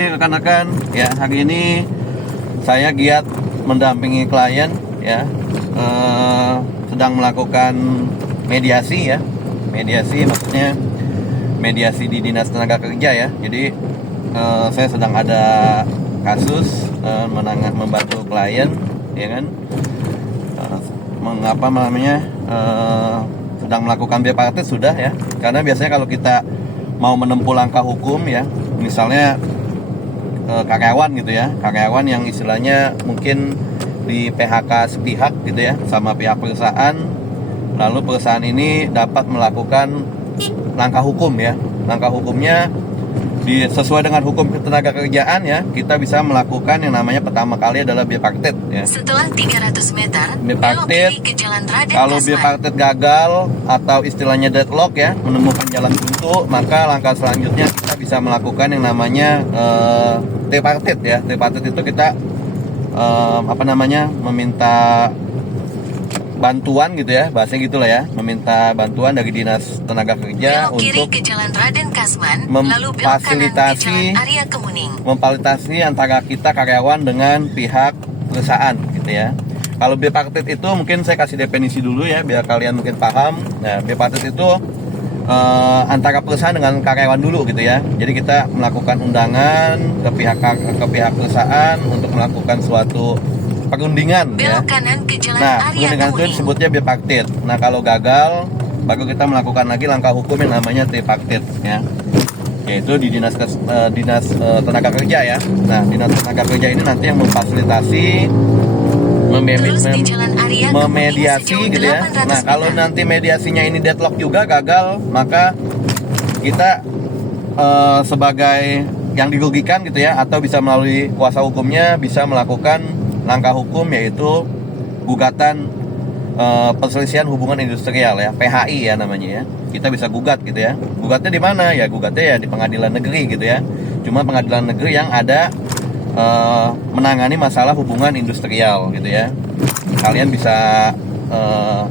Rekan-rekan, ya hari ini saya giat mendampingi klien, ya sedang melakukan mediasi, ya mediasi maksudnya mediasi di Dinas Tenaga Kerja, ya. Jadi saya sedang ada kasus membantu klien, ya kan, sedang melakukan bipartit sudah, ya, karena biasanya kalau kita mau menempuh langkah hukum, ya, misalnya karyawan gitu, ya, karyawan yang istilahnya mungkin di PHK sepihak gitu, ya, sama pihak perusahaan, lalu perusahaan ini dapat melakukan langkah hukum, ya. Langkah hukumnya sesuai dengan hukum ketenaga kerjaan, ya, kita bisa melakukan yang namanya pertama kali adalah bipartit, ya. Setelah 300 meter, bipartit, ke Jalan Raden kalau Kasman. bipartit gagal atau istilahnya deadlock, ya, menemukan jalan buntu, maka langkah selanjutnya kita bisa melakukan yang namanya tripartit, ya. Tripartit itu kita meminta bantuan gitu, ya, bahasanya gitulah, ya, meminta bantuan dari Dinas Tenaga Kerja Belok kiri untuk ke Jalan Raden Kasman, lalu belok kanan ke Jalan Arya Kemuning. memfasilitasi antara kita karyawan dengan pihak perusahaan gitu, ya. Kalau bipartit itu mungkin saya kasih definisi dulu, ya, biar kalian mungkin paham. Nah, bipartit itu antara perusahaan dengan karyawan dulu gitu, ya. Jadi kita melakukan undangan ke pihak perusahaan untuk melakukan suatu perundingan, ya. Belok kanan ke Jalan Nah, Arya perundingan itu Kemuning. disebutnya bipartit. Nah, kalau gagal baru kita melakukan lagi langkah hukum yang namanya tripartit, ya, yaitu di Dinas Tenaga Kerja, ya. Nah, Dinas Tenaga Kerja ini nanti yang memfasilitasi Terus di Jalan Arya Kemuning memediasi sejauh gitu, ya. 800 Nah, kalau meter. nanti mediasinya ini deadlock juga gagal, maka kita sebagai yang dirugikan gitu, ya, atau bisa melalui kuasa hukumnya bisa melakukan langkah hukum, yaitu gugatan perselisihan hubungan industrial, ya, PHI, ya, namanya, ya. Kita bisa gugat gitu, ya. Gugatnya di mana? Ya gugatnya ya di pengadilan negeri gitu, ya. Cuma pengadilan negeri yang ada menangani masalah hubungan industrial gitu, ya. Kalian bisa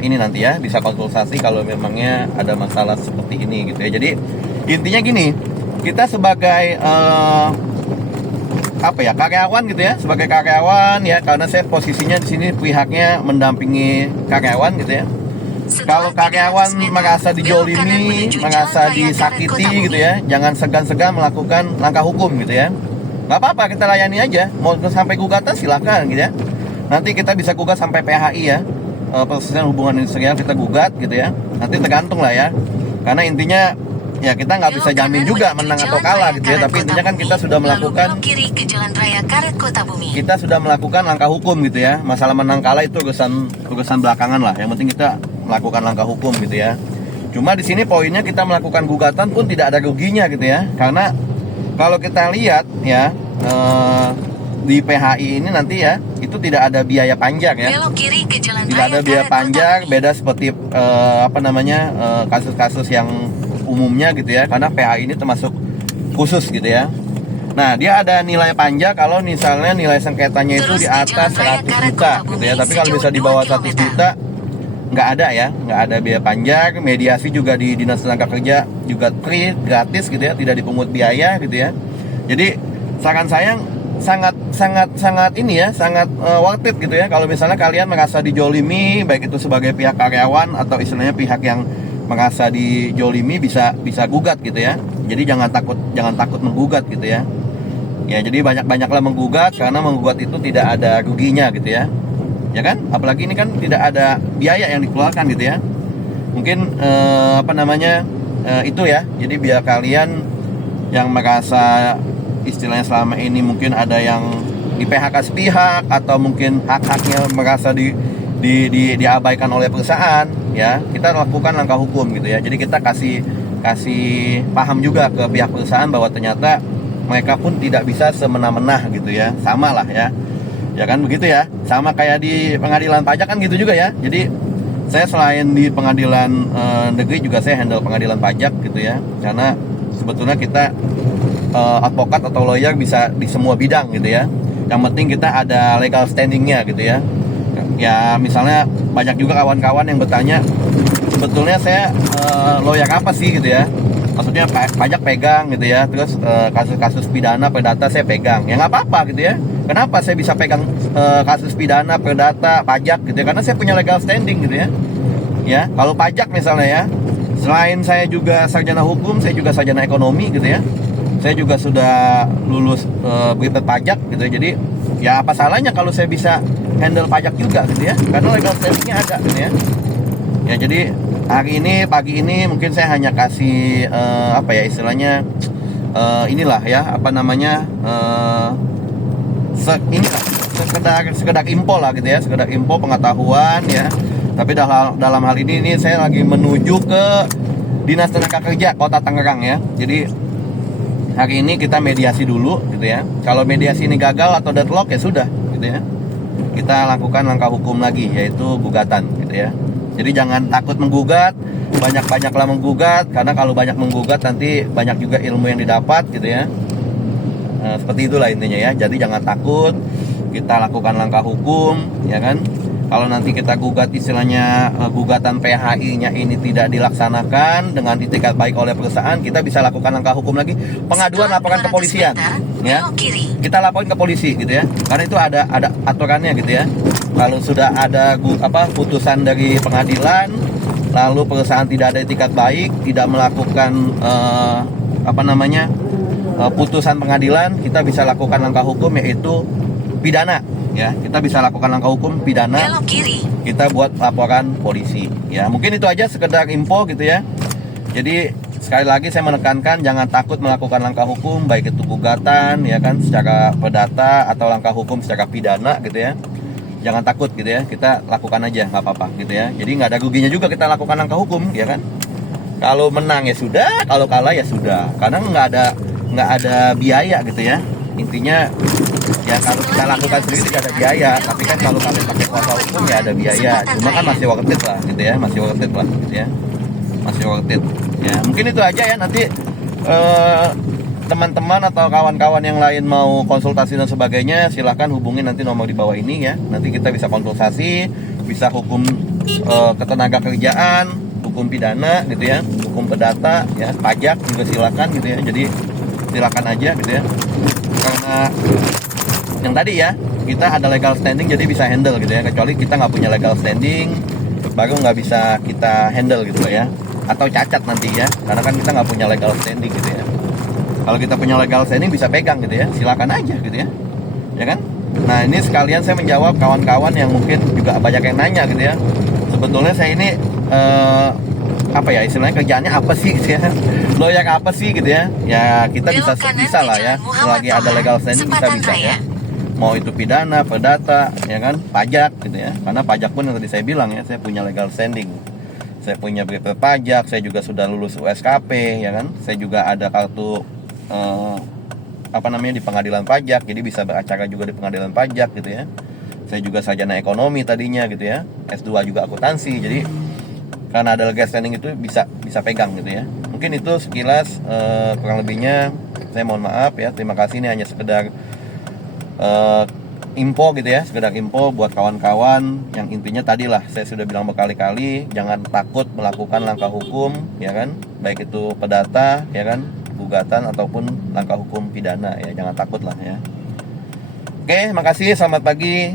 ini nanti, ya, bisa konsultasi kalau memangnya ada masalah seperti ini gitu, ya. Jadi intinya gini, kita sebagai karyawan gitu, ya, sebagai karyawan, ya, karena saya posisinya di sini pihaknya mendampingi karyawan gitu, ya. Kalau karyawan merasa dijolimi, merasa disakiti gitu, ya, jangan segan-segan melakukan langkah hukum gitu, ya. Nggak apa-apa, kita layani aja. Mau sampai gugatan silakan gitu, ya. Nanti kita bisa gugat sampai PHI, ya, perselisihan hubungan industrial kita gugat gitu, ya. Nanti tergantung lah, ya. Karena intinya ya kita nggak bisa jamin juga menang atau kalah gitu, ya. Tapi intinya kan kita sudah melakukan kita sudah melakukan langkah hukum gitu, ya. Masalah menang kalah itu urusan belakangan lah. Yang penting kita melakukan langkah hukum gitu, ya. Cuma di sini poinnya kita melakukan gugatan pun tidak ada ruginya gitu, ya. Karena kalau kita lihat, ya, di PHI ini nanti, ya, itu tidak ada biaya panjang, ya. Tidak ada biaya panjang, beda seperti kasus-kasus yang umumnya gitu, ya. Karena PHI ini termasuk khusus gitu, ya. Nah, dia ada nilai panja kalau misalnya nilai sengketanya itu di atas 100 juta gitu, ya. Tapi kalau bisa di bawah 100 juta nggak ada, ya, nggak ada biaya panjang. Mediasi juga di Dinas Tenaga Kerja juga free, gratis gitu, ya, tidak dipungut biaya gitu, ya. Jadi saran saya sangat ini, ya, sangat worth it gitu, ya. Kalau misalnya kalian merasa dijolimi, baik itu sebagai pihak karyawan atau istilahnya pihak yang merasa dijolimi, bisa gugat gitu, ya. Jadi jangan takut menggugat gitu, ya. Ya, jadi banyaklah menggugat, karena menggugat itu tidak ada ruginya gitu, ya. Ya kan? Apalagi ini kan tidak ada biaya yang dikeluarkan gitu, ya. Mungkin itu, ya. Jadi biar kalian yang merasa istilahnya selama ini mungkin ada yang di PHK sepihak atau mungkin hak-haknya merasa diabaikan oleh perusahaan, ya, kita lakukan langkah hukum gitu, ya. Jadi kita kasih paham juga ke pihak perusahaan bahwa ternyata mereka pun tidak bisa semena-mena gitu, ya. Sama lah, ya. Ya kan begitu, ya. Sama kayak di pengadilan pajak kan gitu juga, ya. Jadi saya selain di pengadilan negeri juga saya handle pengadilan pajak gitu, ya. Karena sebetulnya kita advokat atau lawyer bisa di semua bidang gitu, ya. Yang penting kita ada legal standingnya gitu, ya. Ya misalnya banyak juga kawan-kawan yang bertanya, sebetulnya saya lawyer apa sih gitu, ya. maksudnya pajak pegang gitu ya, terus kasus-kasus pidana perdata saya pegang, ya nggak apa-apa gitu ya. Kenapa saya bisa pegang kasus pidana perdata pajak gitu ya, karena saya punya legal standing gitu ya. Ya kalau pajak misalnya ya, selain saya juga sarjana hukum, saya juga sarjana ekonomi gitu ya, saya juga sudah lulus berita pajak gitu ya. Jadi ya apa salahnya kalau saya bisa handle pajak juga gitu ya, karena legal standingnya ada gitu ya. Ya jadi hari ini pagi ini mungkin saya hanya kasih apa ya istilahnya, inilah ya apa namanya, inilah sekedar info lah gitu ya, sekedar info pengetahuan ya. Tapi dalam hal ini saya lagi menuju ke Dinas Tenaga Kerja Kota Tangerang ya. Jadi hari ini kita mediasi dulu gitu ya. Kalau mediasi ini gagal atau deadlock ya sudah gitu ya, kita lakukan langkah hukum lagi, yaitu gugatan gitu ya. Jadi jangan takut menggugat, banyak-banyaklah menggugat, karena kalau banyak menggugat nanti banyak juga ilmu yang didapat gitu ya. Seperti itulah intinya ya. Jadi jangan takut, kita lakukan langkah hukum ya kan. Kalau nanti kita gugat istilahnya gugatan PHI-nya ini tidak dilaksanakan dengan itikat baik oleh perusahaan, kita bisa lakukan langkah hukum lagi, pengaduan laporan ke polisian ya. Kita laporin ke polisi gitu ya. Karena itu ada aturannya gitu ya. Kalau sudah ada putusan dari pengadilan, lalu perusahaan tidak ada itikat baik, tidak melakukan putusan pengadilan, kita bisa lakukan langkah hukum yaitu pidana ya. Kita bisa lakukan langkah hukum pidana, kita buat laporan polisi ya. Mungkin itu aja sekedar info gitu ya. Jadi sekali lagi saya menekankan, jangan takut melakukan langkah hukum, baik itu gugatan ya kan secara perdata atau langkah hukum secara pidana gitu ya. Jangan takut gitu ya, kita lakukan aja nggak apa-apa gitu ya. Jadi nggak ada ruginya juga kita lakukan langkah hukum ya kan. Kalau menang ya sudah, kalau kalah ya sudah, karena nggak ada biaya gitu ya. Intinya ya kalau kita lakukan sendiri tidak ada biaya, tapi kan kalau kalian pakai kuasa hukum ya ada biaya. Cuma kan masih worth it lah gitu ya, masih worth it lah gitu ya, masih worth it ya. Mungkin itu aja ya. Nanti teman-teman atau kawan-kawan yang lain mau konsultasi dan sebagainya, silahkan hubungi nanti nomor di bawah ini ya. Nanti kita bisa konsultasi, bisa hukum ketenaga kerjaan, hukum pidana gitu ya, hukum perdata ya, pajak juga silakan gitu ya. Jadi silakan aja gitu ya. Karena yang tadi ya, kita ada legal standing jadi bisa handle gitu ya. Kecuali kita nggak punya legal standing, baru nggak bisa kita handle gitu ya. Atau cacat nanti ya, karena kan kita nggak punya legal standing gitu ya. Kalau kita punya legal standing bisa pegang gitu ya, silakan aja gitu ya, ya kan? Nah ini sekalian saya menjawab kawan-kawan yang mungkin juga banyak yang nanya gitu ya. Sebetulnya saya ini apa ya istilahnya, kerjaannya apa sih gitu ya, lawyer apa sih gitu ya. Ya kita bisa lah ya, selagi ada legal standing bisa ya. Mau itu pidana, perdata, ya kan, pajak gitu ya. Karena pajak pun yang tadi saya bilang ya, saya punya legal standing. Saya punya berita pajak, saya juga sudah lulus USKP, ya kan. Saya juga ada kartu di pengadilan pajak, jadi bisa beracara juga di pengadilan pajak gitu ya. Saya juga sarjana ekonomi tadinya gitu ya, S2 juga akuntansi. Jadi karena ada legal standing itu bisa pegang gitu ya. Mungkin itu sekilas, kurang lebihnya saya mohon maaf ya. Terima kasih, ini hanya sekedar info gitu ya, sekedar info buat kawan-kawan. Yang intinya tadi lah saya sudah bilang berkali-kali, jangan takut melakukan langkah hukum ya kan, baik itu perdata ya kan, gugatan ataupun langkah hukum pidana ya, jangan takut lah ya. Oke, makasih, selamat pagi.